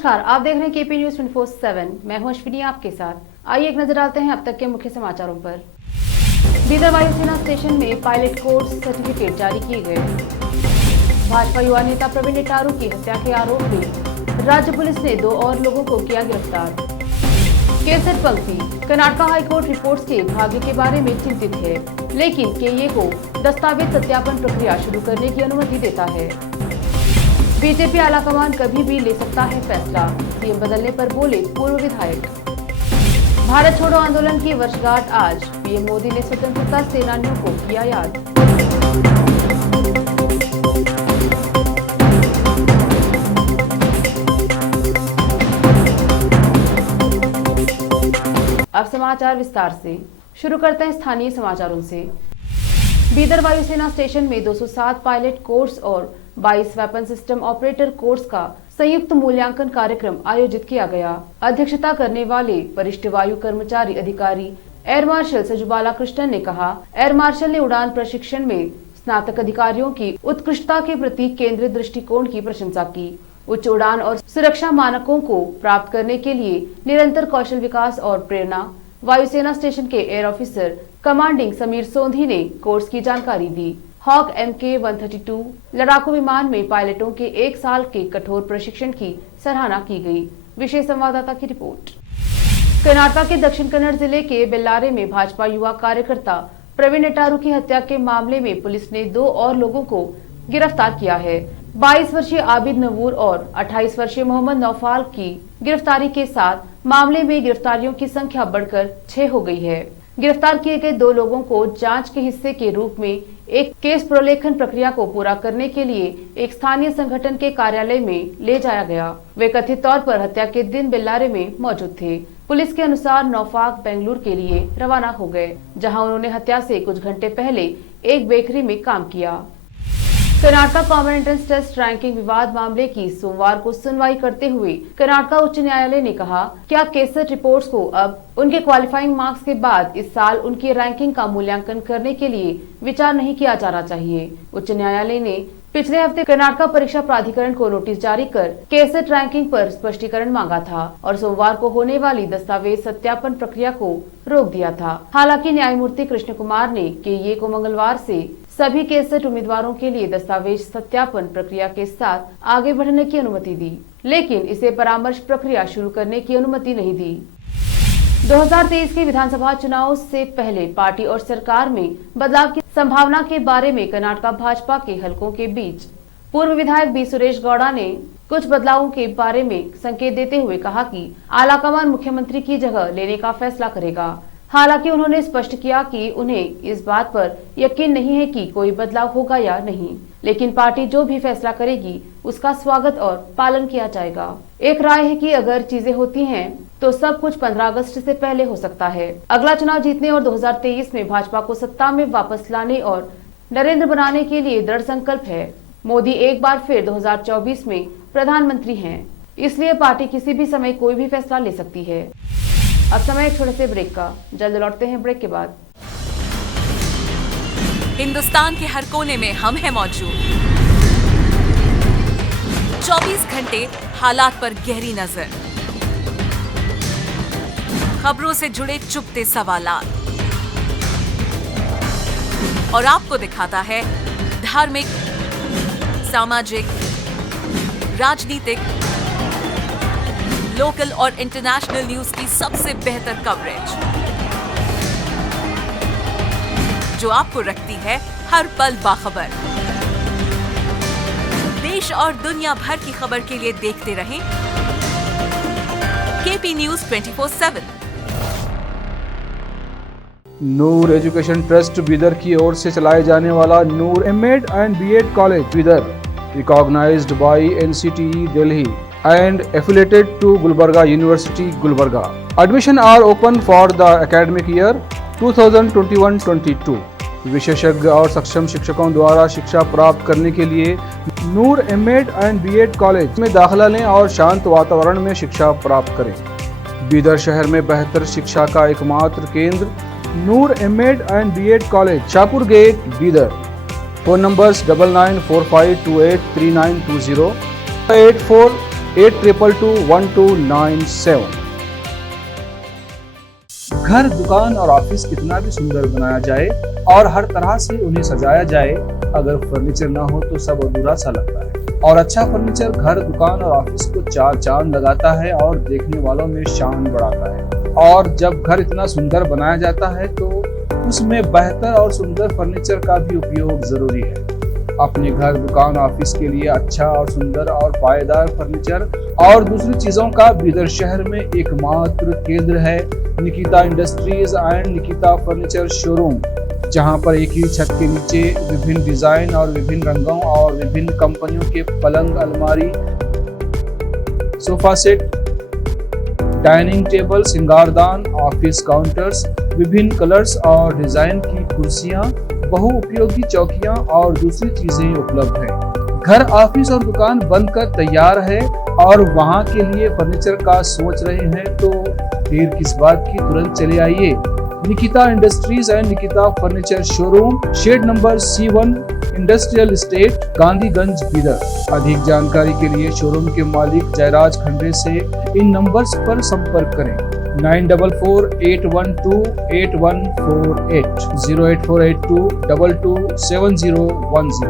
नमस्कार, आप देख रहे हैं केपी न्यूज 24/7। मैं हूं अश्विनी आपके साथ। आइए एक नजर डालते हैं अब तक के मुख्य समाचारों पर। बीदर वायुसेना स्टेशन में पायलट कोर्स सर्टिफिकेट जारी किए गए। भाजपा युवा नेता प्रवीण नेटारू की हत्या के आरोप में राज्य पुलिस ने 2 और लोगों को किया गिरफ्तार। केसर पंक्ति, कर्नाटक हाईकोर्ट रिपोर्ट्स के भाग्य के बारे में चिंतित है, लेकिन केए को दस्तावेज सत्यापन प्रक्रिया शुरू करने की अनुमति देता है। बीजेपी आलाकमान कभी भी ले सकता है फैसला, सीएम बदलने पर बोले पूर्व विधायक। भारत छोड़ो आंदोलन की वर्षगांठ आज, पीएम मोदी ने स्वतंत्रता सेनानियों को किया याद। अब समाचार विस्तार से। शुरू करते हैं स्थानीय समाचारों से। बीदर वायुसेना स्टेशन में 207 पायलट कोर्स और 22 वेपन सिस्टम ऑपरेटर कोर्स का संयुक्त मूल्यांकन कार्यक्रम आयोजित किया गया। अध्यक्षता करने वाले वरिष्ठ वायु कर्मचारी अधिकारी एयर मार्शल सजुबाला कृष्णन ने कहा, एयर मार्शल ने उड़ान प्रशिक्षण में स्नातक अधिकारियों की उत्कृष्टता के प्रति केंद्रित दृष्टिकोण की प्रशंसा की। उच्च उड़ान और सुरक्षा मानकों को प्राप्त करने के लिए निरंतर कौशल विकास और प्रेरणा वायुसेना स्टेशन के एयर ऑफिसर कमांडिंग समीर सोंधी ने कोर्स की जानकारी दी। हॉक MK-132 लड़ाकू विमान में पायलटों के 1 साल के कठोर प्रशिक्षण की सराहना की गई। विशेष संवाददाता की रिपोर्ट। कर्नाटक के दक्षिण कन्नड़ जिले के बेल्लारे में भाजपा युवा कार्यकर्ता प्रवीण नेटारू की हत्या के मामले में पुलिस ने 2 और लोगों को गिरफ्तार किया है। 22 वर्षीय आबिद नवूर और 28 वर्षीय मोहम्मद नौफाल की गिरफ्तारी के साथ मामले में गिरफ्तारियों की संख्या बढ़कर 6 हो गई है। गिरफ्तार किए गए 2 लोगों को जांच के हिस्से के रूप में एक केस प्रोलेखन प्रक्रिया को पूरा करने के लिए एक स्थानीय संगठन के कार्यालय में ले जाया गया। वे कथित तौर पर हत्या के दिन बेल्लारे में मौजूद थे। पुलिस के अनुसार नौफाक बेंगलुरु के लिए रवाना हो गए, जहां उन्होंने हत्या से कुछ घंटे पहले एक बेकरी में काम किया। Karnataka common entrance test ranking विवाद मामले की सोमवार को सुनवाई करते हुए कर्नाटक उच्च न्यायालय ने कहा, क्या केसर रिपोर्ट्स को अब उनके क्वालिफाइंग मार्क्स के बाद इस साल उनकी रैंकिंग का मूल्यांकन करने के लिए विचार नहीं किया जाना चाहिए। उच्च न्यायालय ने पिछले हफ्ते कर्नाटक परीक्षा प्राधिकरण को नोटिस जारी कर केसेट रैंकिंग पर स्पष्टीकरण मांगा था और सोमवार को होने वाली दस्तावेज सत्यापन प्रक्रिया को रोक दिया था। हालांकि न्यायमूर्ति कृष्ण कुमार ने केए को मंगलवार से सभी केसेट उम्मीदवारों के लिए दस्तावेज सत्यापन प्रक्रिया के साथ आगे बढ़ने की अनुमति दी, लेकिन इसे परामर्श प्रक्रिया शुरू करने की अनुमति नहीं दी। 2023 के विधानसभा चुनाव से पहले पार्टी और सरकार में बदलाव की संभावना के बारे में कर्नाटक भाजपा के हलकों के बीच पूर्व विधायक बी सुरेश गौड़ा ने कुछ बदलावों के बारे में संकेत देते हुए कहा कि आलाकमान मुख्यमंत्री की जगह लेने का फैसला करेगा। हालांकि उन्होंने स्पष्ट किया कि उन्हें इस बात पर यकीन नहीं है कि कोई बदलाव होगा या नहीं, लेकिन पार्टी जो भी फैसला करेगी उसका स्वागत और पालन किया जाएगा। एक राय है कि अगर चीजें होती हैं तो सब कुछ 15 अगस्त से पहले हो सकता है। अगला चुनाव जीतने और 2023 में भाजपा को सत्ता में वापस लाने और नरेंद्र बनाने के लिए दृढ़ संकल्प है। मोदी एक बार फिर 2024 में प्रधानमंत्री हैं, इसलिए पार्टी किसी भी समय कोई भी फैसला ले सकती है। अब समय एक छोटे से ब्रेक का, जल्द लौटते हैं ब्रेक के बाद। हिंदुस्तान के हर कोने में हम हैं मौजूद। 24 घंटे हालात पर गहरी नजर, खबरों से जुड़े चुपते सवालात और आपको दिखाता है धार्मिक, सामाजिक, राजनीतिक, लोकल और इंटरनेशनल न्यूज की सबसे बेहतर कवरेज, जो आपको रखती है हर पल बाखबर। देश और दुनिया भर की खबर के लिए देखते रहें KP news 24/7। Noor education trust Bidar की ओर से चलाए जाने वाला Noor MEd and BEd college Bidar, recognised by NCTE Delhi and affiliated to Gulbarga University, Gulbarga. Admission are open for the academic year 2021-22. विशेषज्ञ और सक्षम शिक्षकों द्वारा शिक्षा प्राप्त करने के लिए नूर एमएड एंड बीएड कॉलेज में दाखिला लें और शांत वातावरण में शिक्षा प्राप्त करें। बीदर शहर में बेहतर शिक्षा का एकमात्र केंद्र Noor MEd and BEd college, Shahpur gate, Bidar. Phone numbers 9945283920, 82221297। घर, दुकान और ऑफिस कितना भी सुंदर बनाया जाए और हर तरह से उन्हें सजाया जाए, अगर फर्नीचर ना हो तो सब अधूरा सा लगता है। और अच्छा फर्नीचर घर, दुकान और ऑफिस को चार चांद लगाता है और देखने वालों में शान बढ़ाता है। और जब घर इतना सुंदर बनाया जाता है तो उसमें बेहतर और सुंदर फर्नीचर का भी उपयोग जरूरी है। अपने घर, दुकान, ऑफिस के लिए अच्छा और सुंदर और पायदार फर्नीचर और दूसरी चीजों का बीदर शहर में एकमात्र केंद्र है Nikita industries and Nikita furniture showroom, जहां पर एक ही छत के नीचे विभिन्न डिजाइन और विभिन्न रंगों और विभिन्न कंपनियों के पलंग, अलमारी, सोफा सेट, डाइनिंग टेबल, सिंगारदान, ऑफिस काउंटर्स, विभिन्न कलर्स और डिजाइन की कुर्सियां, बहुउपयोगी चौकियां और दूसरी चीजें उपलब्ध हैं। घर, ऑफिस और दुकान बनकर तैयार है और वहां के लिए फर्नीचर का सोच रहे हैं तो देर किस बात की, तुरंत चले आइए। Nikita industries and Nikita furniture showroom, shed number C1, industrial estate, Gandhiganj, Bidar. अधिक जानकारी के लिए शोरूम के मालिक जयराज खंडे से इन नंबर्स पर संपर्क करें। 9448128148, 08482227010।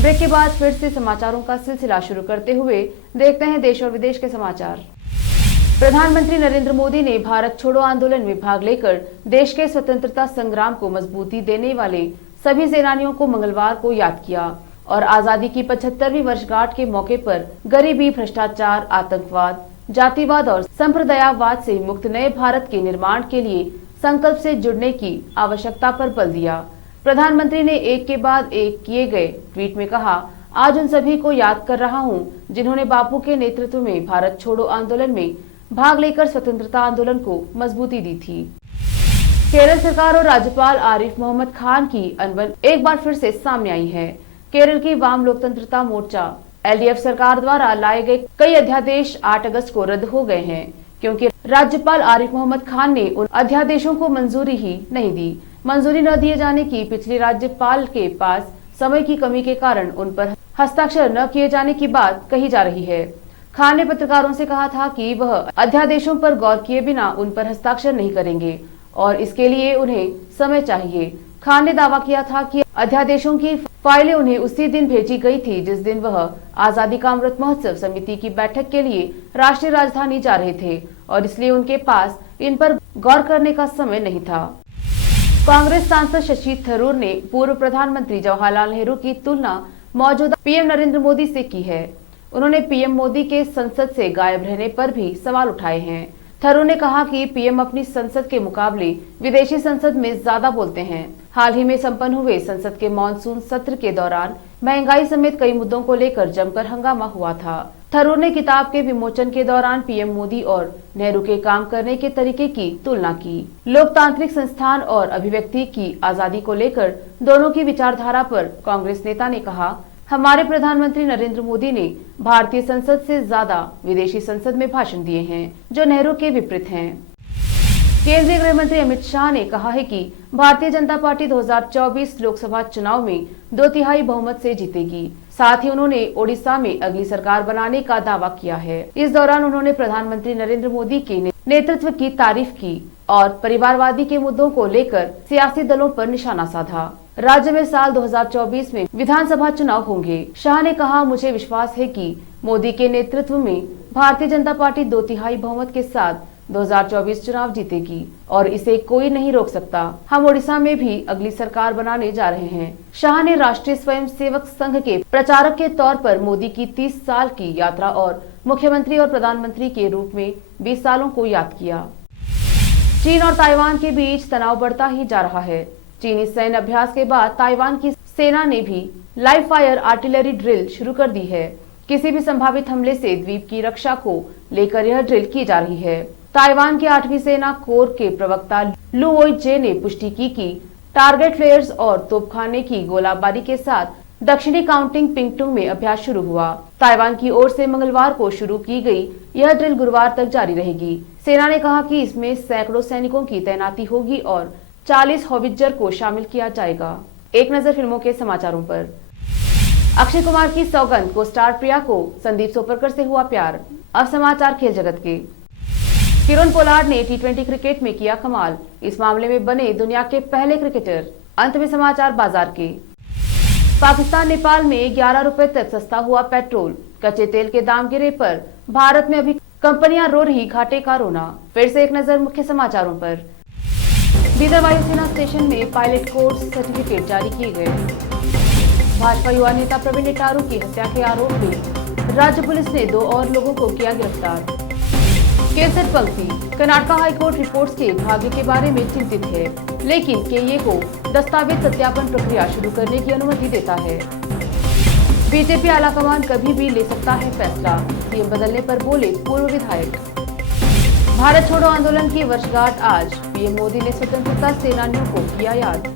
ब्रेक के बाद फिर से समाचारों का सिलसिला शुरू करते हुए देखते हैं देश और विदेश के समाचार। प्रधानमंत्री नरेंद्र मोदी ने भारत छोड़ो आंदोलन में भाग लेकर देश के स्वतंत्रता संग्राम को मजबूती देने वाले सभी सेनानियों को मंगलवार को याद किया और आजादी की 75वीं वर्षगांठ के मौके पर गरीबी, भ्रष्टाचार, आतंकवाद, जातिवाद और संप्रदायवाद से मुक्त नए भारत के निर्माण के लिए संकल्प से जुड़ने की आवश्यकता पर बल दिया। प्रधानमंत्री ने एक के बाद एक किए गए ट्वीट में कहा, आज उन सभी को याद कर रहा हूं जिन्होंने बापू के नेतृत्व में भारत छोड़ो आंदोलन में भाग लेकर स्वतंत्रता आंदोलन को मजबूती दी थी। केरल सरकार और राज्यपाल आरिफ मोहम्मद खान की अनबन एक बार फिर से सामने आई है। केरल की वाम लोकतंत्रता मोर्चा LDF सरकार द्वारा लाए गए कई अध्यादेश 8 अगस्त को रद्द हो गए हैं क्योंकि राज्यपाल आरिफ मोहम्मद खान ने उन अध्यादेशों को मंजूरी ही नहीं दी। मंजूरी न दिए जाने की पिछले राज्यपाल के पास समय की कमी के कारण उन पर हस्ताक्षर न किए जाने की बात कही जा रही है। खान ने पत्रकारों से कहा था कि वह अध्यादेशों पर गौर किए बिना उन पर हस्ताक्षर नहीं करेंगे और इसके लिए उन्हें समय चाहिए। खान ने दावा किया था कि अध्यादेशों की फाइलें उन्हें उसी दिन भेजी गई थी जिस दिन वह आजादी का अमृत महोत्सव समिति की बैठक के लिए राष्ट्रीय राजधानी जा रहे थे और इसलिए उनके पास इन पर गौर करने का समय नहीं था। कांग्रेस सांसद शशि थरूर ने पूर्व प्रधानमंत्री जवाहरलाल नेहरू की तुलना मौजूदा पीएम नरेंद्र मोदी से की है। उन्होंने पीएम मोदी के संसद से गायब रहने पर भी सवाल उठाए हैं। थरूर ने कहा कि पीएम अपनी संसद के मुकाबले विदेशी संसद में ज्यादा बोलते हैं। हाल ही में संपन्न हुए संसद के मॉनसून सत्र के दौरान महंगाई समेत कई मुद्दों को लेकर जमकर हंगामा हुआ था। थरूर ने किताब के विमोचन के दौरान पीएम मोदी और नेहरू के काम करने के तरीके की तुलना की। लोकतांत्रिक संस्थान और अभिव्यक्ति की आजादी को लेकर दोनों की विचारधारा पर कांग्रेस नेता ने कहा, हमारे प्रधानमंत्री नरेंद्र मोदी ने भारतीय संसद से ज्यादा विदेशी संसद में भाषण दिए हैं जो नेहरू के विपरीत हैं। केंद्रीय गृह मंत्री अमित शाह ने कहा है कि भारतीय जनता पार्टी 2024 लोकसभा चुनाव में 2/3 बहुमत से जीतेगी। साथ ही उन्होंने ओडिशा में अगली सरकार बनाने का दावा किया है। इस दौरान उन्होंने प्रधानमंत्री नरेंद्र मोदी के नेतृत्व की तारीफ की और परिवारवादी के मुद्दों को लेकर सियासी दलों पर निशाना साधा। राज्य में साल 2024 में विधानसभा चुनाव होंगे। शाह ने कहा, मुझे विश्वास है कि मोदी के नेतृत्व में भारतीय जनता पार्टी 2/3 बहुमत के साथ 2024 चुनाव जीतेगी और इसे कोई नहीं रोक सकता। हम ओडिशा में भी अगली सरकार बनाने जा रहे हैं। शाह ने राष्ट्रीय स्वयंसेवक संघ के प्रचारक के तौर पर मोदी की 30 साल की यात्रा और मुख्यमंत्री और प्रधानमंत्री के रूप में 20 सालों को याद किया। चीन और ताइवान के बीच तनाव बढ़ता ही जा रहा है। चीनी सैन्य अभ्यास के बाद ताइवान की सेना ने भी लाइव फायर आर्टिलरी ड्रिल शुरू कर दी है। किसी भी संभावित हमले से द्वीप की रक्षा को लेकर यह ड्रिल की जा रही है। ताइवान के 8वीं सेना कोर के प्रवक्ता लू वोई जे ने पुष्टि की कि टारगेट फ्लेयर्स और तोपखाने की गोलाबारी के साथ दक्षिणी काउंटिंग पिंगटुंग में अभ्यास शुरू हुआ। ताइवान की ओर से मंगलवार को शुरू की गई यह ड्रिल गुरुवार तक जारी रहेगी। सेना ने कहा कि इसमें सैकड़ों सैनिकों की तैनाती होगी और 40 हॉविट्जर को शामिल किया जाएगा। एक नजर फिल्मों के समाचारों पर। अक्षय कुमार की सौगंध को स्टार प्रिया को संदीप सोपरकर से हुआ प्यार। अब समाचार खेल जगत के। किरण पोलार्ड ने टी20 क्रिकेट में किया कमाल, इस मामले में बने दुनिया के पहले क्रिकेटर। अंत में समाचार बाजार के। पाकिस्तान नेपाल में 11 रुपए तक सस्ता हुआ पेट्रोल, कच्चे तेल के दाम गिरे पर भारत में अभी कंपनियां रो रही घाटे का रोना। फिर से एक नजर मुख्य समाचारों पर। बीदर वायुसेना स्टेशन में पायलट कोर्स सर्टिफिकेट जारी किए गए। भाजपा युवा नेता प्रवीण नेटारू की हत्या के आरोप में राज्य पुलिस ने 2 और लोगों को किया गिरफ्तार। केसर पंक्ति, कर्नाटक हाईकोर्ट रिपोर्ट्स के भाग्य के बारे में चिंतित है, लेकिन केए को दस्तावेज सत्यापन प्रक्रिया शुरू करने की अनुमति देता है। बीजेपी आलाकमान कभी भी ले सकता है फैसला, सीएम बदलने पर बोले पूर्व विधायक। भारत छोड़ो आंदोलन की वर्षगांठ आज, पीएम मोदी ने स्वतंत्रता सेनानियों को किया याद।